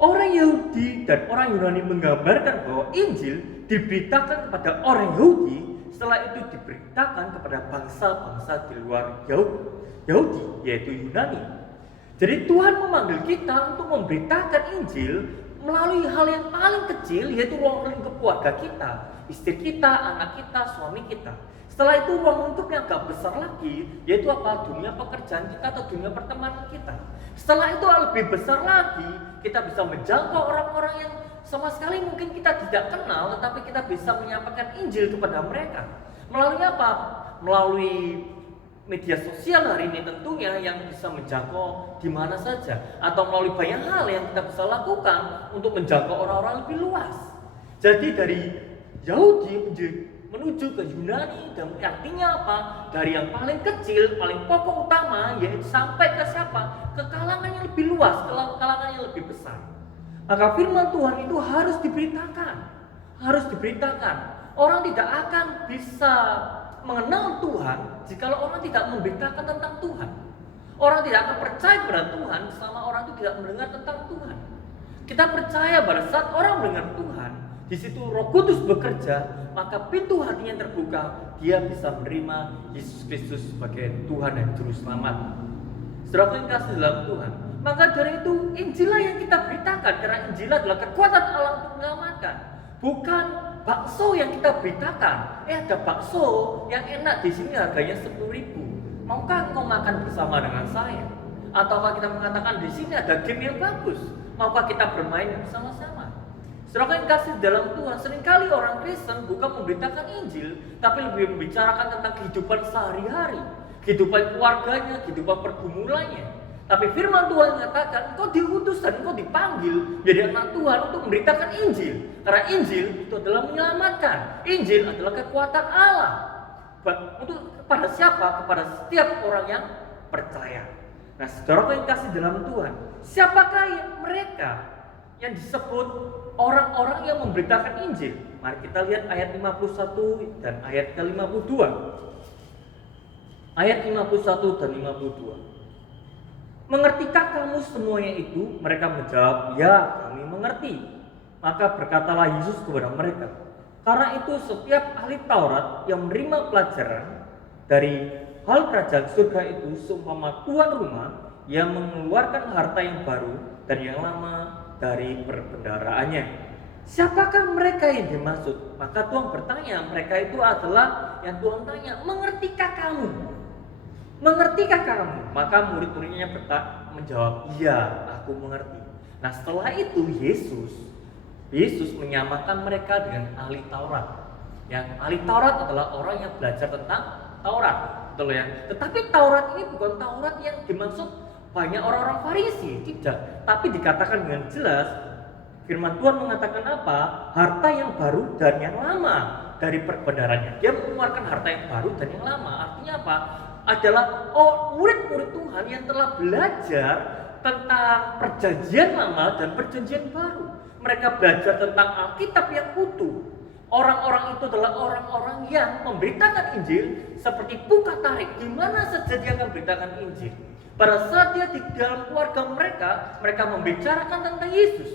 Orang Yahudi dan orang Yunani menggambarkan bahwa Injil diberitakan kepada orang Yahudi, setelah itu diberitakan kepada bangsa-bangsa di luar Yahudi, yaitu Yunani. Jadi Tuhan memanggil kita untuk memberitakan Injil melalui hal yang paling kecil, yaitu ruang lingkup keluarga kita, istri kita, anak kita, suami kita. Setelah itu ruang lingkup yang agak besar lagi, yaitu apa? Dunia pekerjaan kita atau dunia pertemanan kita. Setelah itu lebih besar lagi, kita bisa menjangkau orang-orang yang sama sekali mungkin kita tidak kenal, tetapi kita bisa menyampaikan Injil kepada mereka. Melalui apa? Melalui media sosial hari ini tentunya yang bisa menjangkau di mana saja, atau melalui banyak hal yang kita bisa lakukan untuk menjangkau orang-orang lebih luas. Jadi dari Yahudi menuju ke Yunani, dan artinya apa? Dari yang paling kecil, paling pokok utama, yaitu sampai ke siapa? Ke kalangan yang lebih luas, ke kalangan yang lebih besar. Maka firman Tuhan itu harus diberitakan. Harus diberitakan. Orang tidak akan bisa mengenal Tuhan jika orang tidak memberitakan tentang Tuhan. Orang tidak akan percaya kepada Tuhan selama orang itu tidak mendengar tentang Tuhan. Kita percaya pada saat orang mendengar Tuhan, di situ Roh Kudus bekerja, maka pintu hatinya terbuka, dia bisa menerima Yesus Kristus sebagai Tuhan dan Juru Selamat. Saudara yang kasih dalam Tuhan, maka dari itu Injillah yang kita beritakan, karena Injil adalah kekuatan Allah untuk menyelamatkan. Bukan bakso yang kita beritakan. Ada bakso yang enak di sini harganya 10.000. Maukah engkau makan bersama dengan saya? Ataukah kita mengatakan di sini ada game yang bagus? Maukah kita bermain bersama-sama? Saudara yang kasih dalam Tuhan, seringkali orang Kristen bukan memberitakan Injil, tapi lebih membicarakan tentang kehidupan sehari-hari, kehidupan keluarganya, kehidupan pergumulannya. Tapi firman Tuhan mengatakan, engkau diutus dan engkau dipanggil menjadi anak Tuhan untuk memberitakan Injil. Karena Injil itu adalah menyelamatkan. Injil adalah kekuatan Allah. Untuk kepada siapa? Kepada setiap orang yang percaya. Nah, saudara yang kasih dalam Tuhan, siapakah mereka yang disebut orang-orang yang memberitakan Injil? Mari kita lihat ayat 51 dan ayat ke-52. Ayat 51 dan 52. Mengertikah kamu semuanya itu? Mereka menjawab, ya kami mengerti. Maka berkatalah Yesus kepada mereka, karena itu setiap ahli Taurat yang menerima pelajaran dari hal kerajaan surga itu seumpama tuan rumah yang mengeluarkan harta yang baru dan yang lama dari perbendaharaannya. Siapakah mereka yang dimaksud? Maka Tuhan bertanya, mereka itu adalah yang Tuhan tanya, mengertikah kamu? Mengertikah kamu? Maka murid-muridnya menjawab, iya aku mengerti. Nah setelah itu Yesus menyamakan mereka dengan ahli Taurat. Yang ahli Taurat adalah orang yang belajar tentang Taurat, betul ya? Tetapi Taurat ini bukan Taurat yang dimaksud banyak orang-orang Farisi, tidak. Tapi dikatakan dengan jelas, Firman Tuhan mengatakan apa? Harta yang baru dan yang lama dari perbenarannya. Dia mengeluarkan harta yang baru dan yang lama. Artinya apa? Adalah murid-murid Tuhan yang telah belajar tentang perjanjian lama dan perjanjian baru. Mereka belajar tentang Alkitab yang utuh. Orang-orang itu adalah orang-orang yang memberitakan Injil seperti buka tarik di mana saja dia akan memberitakan Injil. Pada saat dia di dalam keluarga mereka membicarakan tentang Yesus.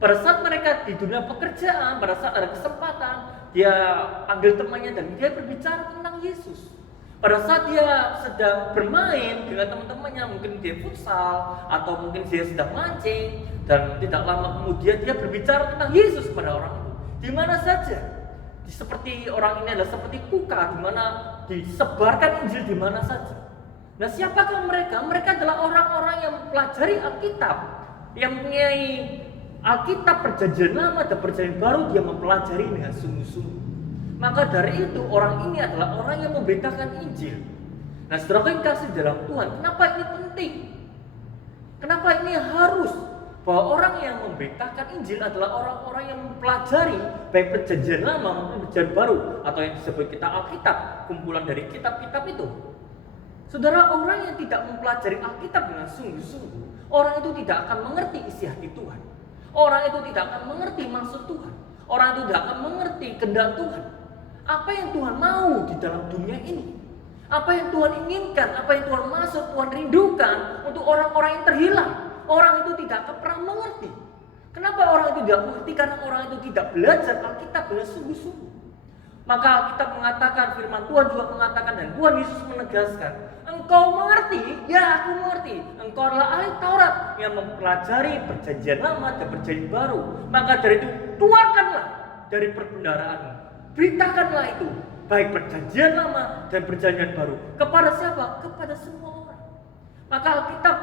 Pada saat mereka di dunia pekerjaan, pada saat ada kesempatan, dia panggil temannya dan dia berbicara tentang Yesus. Pada saat dia sedang bermain dengan teman-temannya, mungkin dia futsal atau mungkin dia sedang mancing, dan tidak lama kemudian dia berbicara tentang Yesus kepada orang itu. Di mana saja, seperti orang ini adalah seperti kuka, di mana disebarkan Injil di mana saja. Nah, siapakah mereka? Mereka adalah orang-orang yang mempelajari Alkitab, yang mempunyai Alkitab perjanjian lama dan perjanjian baru, dia mempelajari dengan sungguh-sungguh. Maka dari itu orang ini adalah orang yang memberitakan Injil. Nah, saudara yang kasih dalam Tuhan, kenapa ini penting? Kenapa ini harus? Bahwa orang yang memberitakan Injil adalah orang-orang yang mempelajari baik perjanjian lama maupun perjanjian baru, atau yang disebut kita Alkitab, kumpulan dari kitab-kitab itu. Saudara, orang yang tidak mempelajari Alkitab dengan sungguh-sungguh, orang itu tidak akan mengerti isi hati Tuhan. Orang itu tidak akan mengerti maksud Tuhan. Orang itu tidak akan mengerti kehendak Tuhan. Apa yang Tuhan mau di dalam dunia ini? Apa yang Tuhan inginkan? Apa yang Tuhan maksud, Tuhan rindukan untuk orang-orang yang terhilang? Orang itu tidak akan pernah mengerti. Kenapa orang itu tidak mengerti? Karena orang itu tidak belajar Alkitab dengan sungguh-sungguh. Maka Alkitab mengatakan, firman Tuhan juga mengatakan, dan Tuhan Yesus menegaskan, engkau mengerti? Ya, aku mengerti. Engkau adalah ahli Taurat yang mempelajari perjanjian lama dan perjanjian baru. Maka dari itu, keluarkanlah dari perbendaharaan. Beritakanlah itu, baik perjanjian lama dan perjanjian baru. Kepada siapa? Kepada semua orang. Maka Alkitab,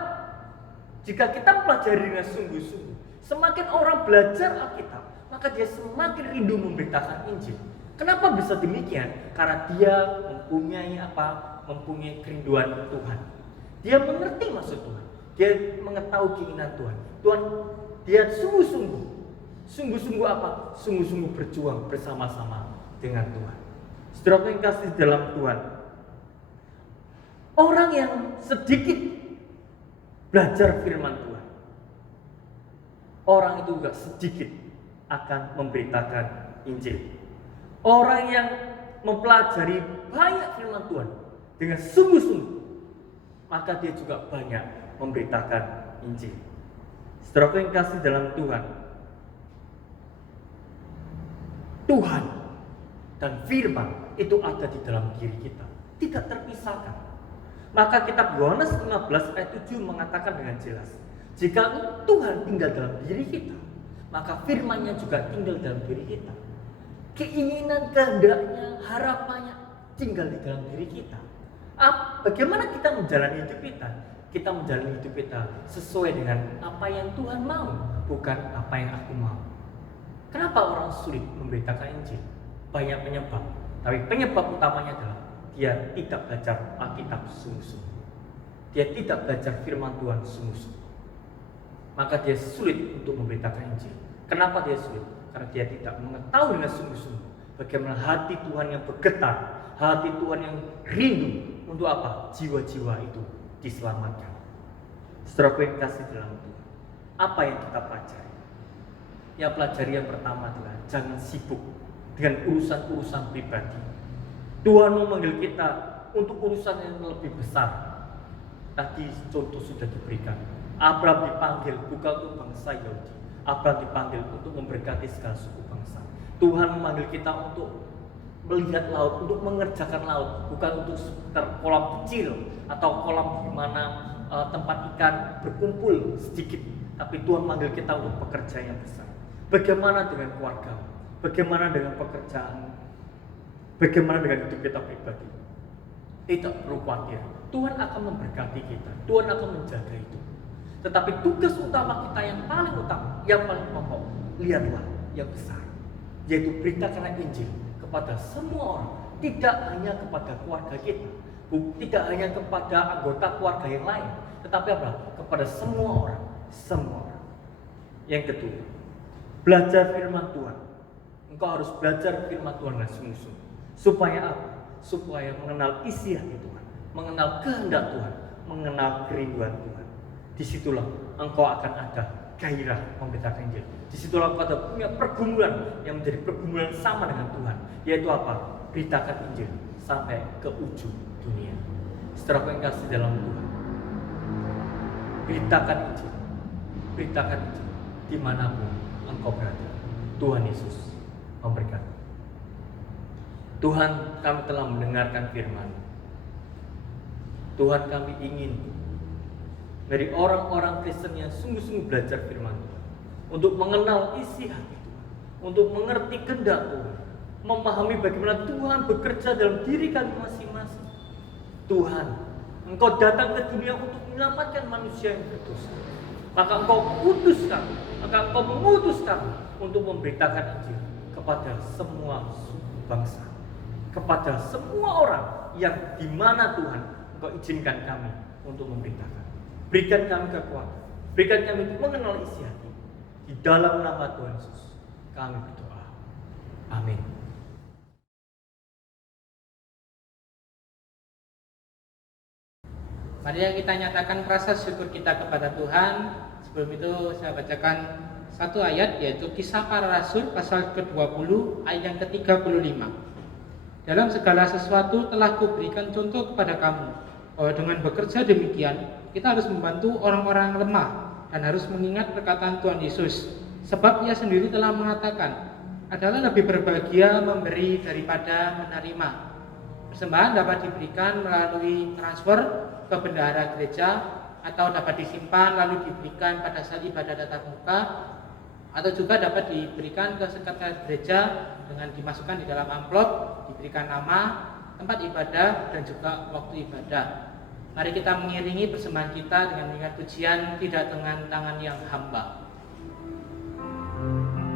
jika kita pelajari dengan sungguh-sungguh, semakin orang belajar Alkitab, maka dia semakin rindu memberitakan Injil. Kenapa bisa demikian? Karena dia mempunyai apa? Mempunyai kerinduan Tuhan. Dia mengerti maksud Tuhan. Dia mengetahui keinginan Tuhan. Dia sungguh-sungguh apa? Sungguh-sungguh berjuang bersama-sama dengan Tuhan. Saudara yang kasih dalam Tuhan, orang yang sedikit belajar firman Tuhan, orang itu juga sedikit akan memberitakan Injil. Orang yang mempelajari banyak firman Tuhan dengan sungguh-sungguh, maka dia juga banyak memberitakan Injil. Saudara yang kasih dalam Tuhan, Tuhan dan firman itu ada di dalam diri kita, tidak terpisahkan. Maka kitab Yohanes 15 ayat 7 mengatakan dengan jelas, jika Tuhan tinggal dalam diri kita, maka firman-Nya juga tinggal dalam diri kita. Keinginan, kehendaknya, harapannya tinggal di dalam diri kita. Bagaimana kita menjalani hidup kita? Kita menjalani hidup kita sesuai dengan apa yang Tuhan mau, bukan apa yang aku mau. Kenapa orang sulit memberitakan Injil? Banyak penyebab, tapi penyebab utamanya adalah dia tidak belajar Alkitab sungguh-sungguh. Dia tidak belajar firman Tuhan sungguh-sungguh. Maka dia sulit untuk memberitakan Injil. Kenapa dia sulit? Karena dia tidak mengetahui dengan sungguh-sungguh bagaimana hati Tuhan yang bergetar, hati Tuhan yang rindu untuk apa? Jiwa-jiwa itu diselamatkan. Saudara yang kasih dalam Tuhan, apa yang kita pelajari? Yang pelajari yang pertama adalah jangan sibuk dengan urusan-urusan pribadi. Tuhan memanggil kita untuk urusan yang lebih besar. Tadi contoh sudah diberikan. Abraham dipanggil bukan untuk bangsa Yahudi. Abraham dipanggil untuk memberkati segala suku bangsa. Tuhan memanggil kita untuk melihat laut, untuk mengerjakan laut, bukan untuk sekitar kolam kecil atau kolam di mana tempat ikan berkumpul sedikit, tapi Tuhan memanggil kita untuk pekerjaan yang besar. Bagaimana dengan keluarga? Bagaimana dengan pekerjaan? Bagaimana dengan hidup kita pribadi? Tidak perlu khawatir. Tuhan akan memberkati kita. Tuhan akan menjaga itu. Tetapi tugas utama kita yang paling utama, yang paling pokok, lihatlah yang besar, yaitu beritakan Injil kepada semua orang, tidak hanya kepada keluarga kita, tidak hanya kepada anggota keluarga yang lain, tetapi apa? Kepada semua orang, semua orang. Yang kedua, belajar firman Tuhan. Engkau harus belajar firman Tuhan dengan sungguh-sungguh. Supaya apa? Supaya mengenal isi hati Tuhan, mengenal kehendak Tuhan, mengenal kerinduan Tuhan. Disitulah engkau akan ada gairah memberitakan Injil. Disitulah engkau ada punya pergumulan yang menjadi pergumulan sama dengan Tuhan. Yaitu apa? Beritakan Injil sampai ke ujung dunia. Saudara yang kasih dalam Tuhan, beritakan Injil, beritakan Injil dimanapun engkau berada. Tuhan Yesus memberkati. Tuhan, kami telah mendengarkan firman. Tuhan, kami ingin dari orang-orang Kristen yang sungguh-sungguh belajar firman Tuhan, untuk mengenal isi hati Tuhan, untuk mengerti kehendak Tuhan, memahami bagaimana Tuhan bekerja dalam diri kami masing-masing. Tuhan, Engkau datang ke dunia untuk menyelamatkan manusia yang berdosa. Maka Engkau putuskan, maka Engkau memutuskan untuk memberitakan Injil kepada semua suku bangsa, kepada semua orang yang di mana Tuhan Engkau izinkan kami untuk memberitakan. Berikan kami kekuatan, berikan kami untuk mengenal isi hati. Di dalam nama Tuhan Yesus kami berdoa. Amin. Mari kita nyatakan rasa syukur kita kepada Tuhan. Sebelum itu saya bacakan satu ayat, yaitu Kisah Para Rasul pasal ke-20 ayat yang ke-35. Dalam segala sesuatu telah kuberikan contoh kepada kamu, bahwa dengan bekerja demikian kita harus membantu orang-orang lemah dan harus mengingat perkataan Tuhan Yesus. Sebab Ia sendiri telah mengatakan, adalah lebih berbahagia memberi daripada menerima. Persembahan dapat diberikan melalui transfer ke bendahara gereja, atau dapat disimpan lalu diberikan pada saat ibadah tatap muka, atau juga dapat diberikan ke sekretariat gereja dengan dimasukkan di dalam amplop, diberikan nama, tempat ibadah, dan juga waktu ibadah. Mari kita mengiringi persembahan kita dengan mengingat pujian Tidak Dengan Tangan Yang Hamba. Ku datang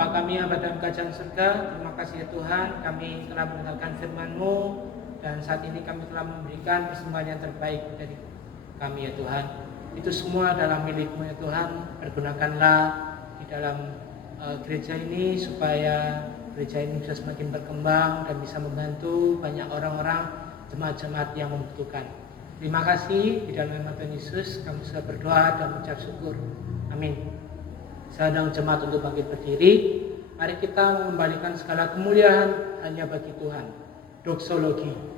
Bapa kami yang ada dalam kerajaan surga, terima kasih ya Tuhan, kami telah mendengarkan firman-Mu dan saat ini kami telah memberikan persembahan yang terbaik dari kami ya Tuhan. Itu semua adalah milik-Mu ya Tuhan. Pergunakanlah di dalam gereja ini supaya gereja ini bisa semakin berkembang dan bisa membantu banyak orang-orang, jemaat-jemaat yang membutuhkan. Terima kasih, di dalam nama Tuhan Yesus kami sudah berdoa dan mengucap syukur. Amin. Saya undang jemaat untuk bangkit berdiri. Mari kita mengembalikan segala kemuliaan hanya bagi Tuhan. Doksologi.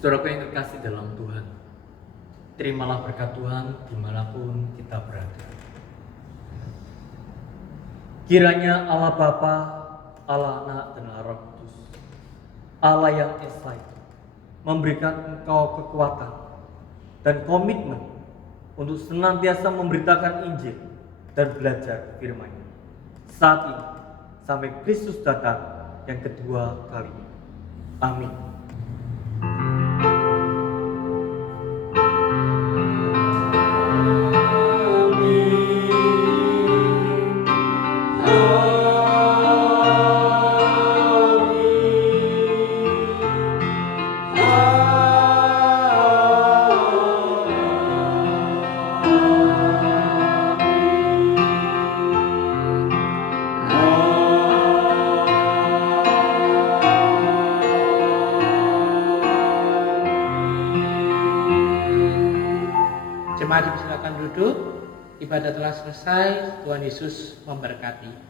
Saudaraku yang terkasih dalam Tuhan, terimalah berkat Tuhan dimanapun kita berada. Kiranya Allah Bapa, Allah Anak dan Allah Roh Kudus, Allah yang Esa itu, memberikan engkau kekuatan dan komitmen untuk senantiasa memberitakan Injil dan belajar firman-Nya saat ini sampai Kristus datang yang kedua kalinya. Amin. Jemaat silakan duduk. Ibadah telah selesai. Tuhan Yesus memberkati.